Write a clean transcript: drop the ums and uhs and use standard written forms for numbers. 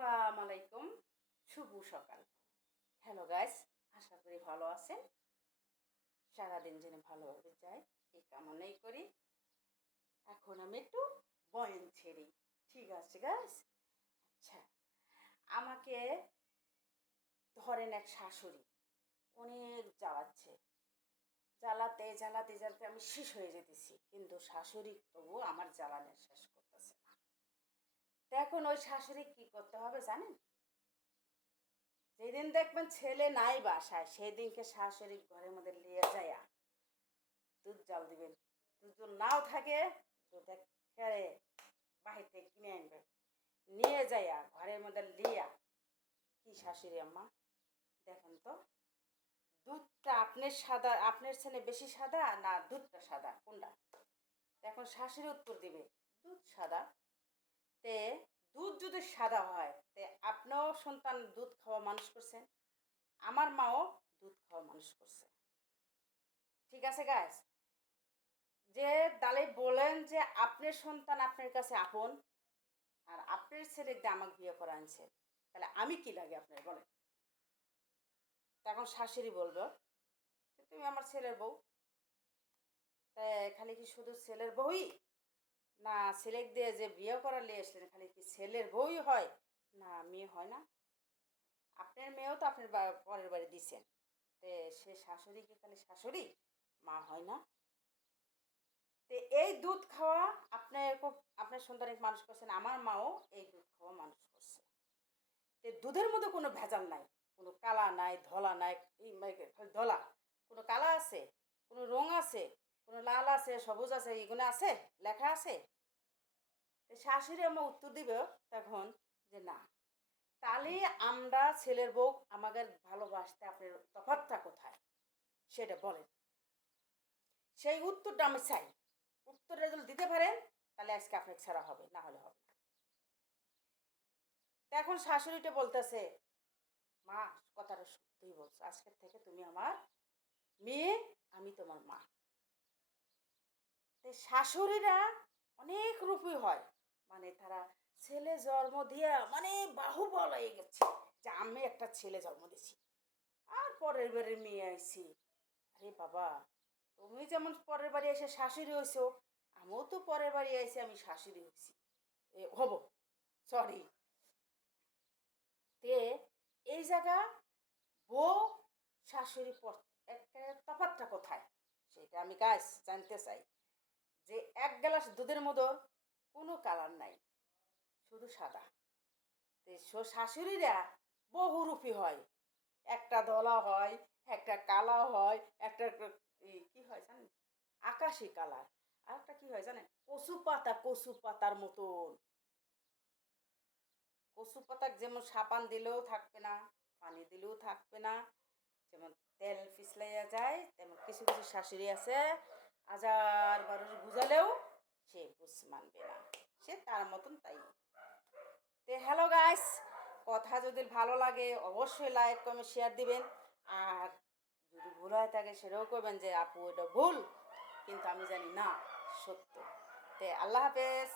আসসালামু আলাইকুম, শুভ সকাল। হ্যালো গাইস, আশা করি ভালো আছেন। সারাদিন যেন ভালোভাবে যায় এই কামনাই করি। এখন আমি একটু বয়ান ছেড়ি, ঠিক আছে গাইস? আচ্ছা, আমাকে ধরেন এক শাশুড়ি অনেক জ্বালাচ্ছে, জ্বালাতে জ্বালাতে জ্বালাতে আমি শেষ হয়ে যেতেছি, কিন্তু শাশুড়ি তবু আমার জ্বালানো শেষ করতেছে না। তো এখন ওই শাশুড়ি কি করতে হবে জানেন? যেদিন দেখবেন ছেলে নাই বাসায় সেই দিনকে শাশুড়ি ঘরের মধ্যে নিয়ে যায় দুধ জাল দিবেন। দুধ যদি নাও থাকে দুধ একেবারে বাহির থেকে কিনে আনবে, নিয়ে যাইয়া ঘরের মধ্যে লিয়া। কি শাশুড়ি আম্মা দেখেন তো, দুধটা আপনার সাদা, আপনার ছেলে বেশি সাদা না দুধটা সাদা কোনটা? এখন শাশুড়ি উত্তর দিবে দুধ সাদা। তে দুধ যদি সাদা হয় তে আপনিও সন্তান দুধ খাওয়া মানুষ করছেন, আমার মাও দুধ খাওয়া মানুষ করছে, ঠিক আছে গাইস? যে তাহলে বলেন যে আপনার সন্তান আপনার কাছে আপন, আর আপনার ছেলে দিয়ে আমাকে বিয়ে করে আনছে, তাহলে আমি কি লাগে আপনার বলেন? তখন শাশুড়ি বলবো তুমি আমার ছেলের বউ। তাই খালি কি শুধু ছেলের বউই না, ছেলে দিয়ে যে বিয়ে করা নিয়ে আসলেন খালি কি ছেলের বউই হয় না মেয়ে হয় না? আপনার মেয়েও তো আপনার পরের বাড়ি দিছেন, তে সে শাশুড়ি কি খালি শাশুড়ি, মা হয় না? তো এই দুধ খাওয়া আপনি আপনার সন্তানকে মানুষ করছেন, আমার মাও এই দুধ খাওয়া মানুষ করছে। তো দুধের মধ্যে কোনো ভেজাল নাই, কোনো কালা নাই ধলা নাই, এই খালি ধলা, কোনো কালা আছে, কোনো রং আছে, কোনো লাল আছে সবুজ আছে, এগুলো আছে লেখা আছে? তো শাশুড়ি আমার উত্তর দিবে তখন যে না, তাহলে আমরা ছেলের বউ আমাদের ভালোবাসতে আপনার তফাৎটা কোথায় সেটা বলেন। সেই উত্তরটা আমি চাই। উত্তরটা যদি দিতে পারেন তাহলে আজকে আপনার ছাড়া হবে, না হলে হবে না। তো এখন শাশুড়িটা বলতেছে মা, কথাটা সত্যিই বলছো, আজকের থেকে তুমি আমার মেয়ে, আমি তোমার মা। তো শাশুড়িরা অনেক রূপী হয়, মানে তারা ছেলে জন্ম দিয়া মানে বাহুবল হয়ে গেছে যে আমি একটা ছেলে জন্ম দিছি আর পরের বাড়ির মেয়ে আইছি। আরে বাবা, তুমি যেমন পরের বাড়ি এসে শাশুড়ি হয়েছো, আমিও তো পরের বাড়ি এসে আমি শাশুড়ি হয়েছি, হব, সরি। তে এই জায়গা বউ শাশুড়ি একটা তফাৎটা কোথায় সেটা আমি গাছ জানতে চাই। যে এক গ্লাস দুধের মতো কোনো কালার নাই, শুধু সাদা। তো শাশুড়িরা বহুরূপী হয়, একটা ধলা হয়, একটা কালা হয়, একটা কি হয় জানেন, আকাশি কালার, আর একটা কি হয় জানেন, কচু পাতা, কচু পাতার মতন। কচু পাতা যেমন সাবান দিলেও থাকবে না, পানি দিলেও থাকবে না, যেমন তেল পিছলাইয়া যায়, তেমন কিছু কিছু শাশুড়ি আছে 1000 মানুষ বুঝালেও সে বুঝ মানবে না, সে তার মতন তাই। তো হ্যালো গাইস, কথা যদি ভালো লাগে অবশ্যই লাইক কমেন্ট শেয়ার দিবেন, আর যদি ভুল হয়ে থাকে সেটাও করবেন যে আপু এটা ভুল, কিন্তু আমি জানি না সত্য। তে আল্লাহ হাফেজ।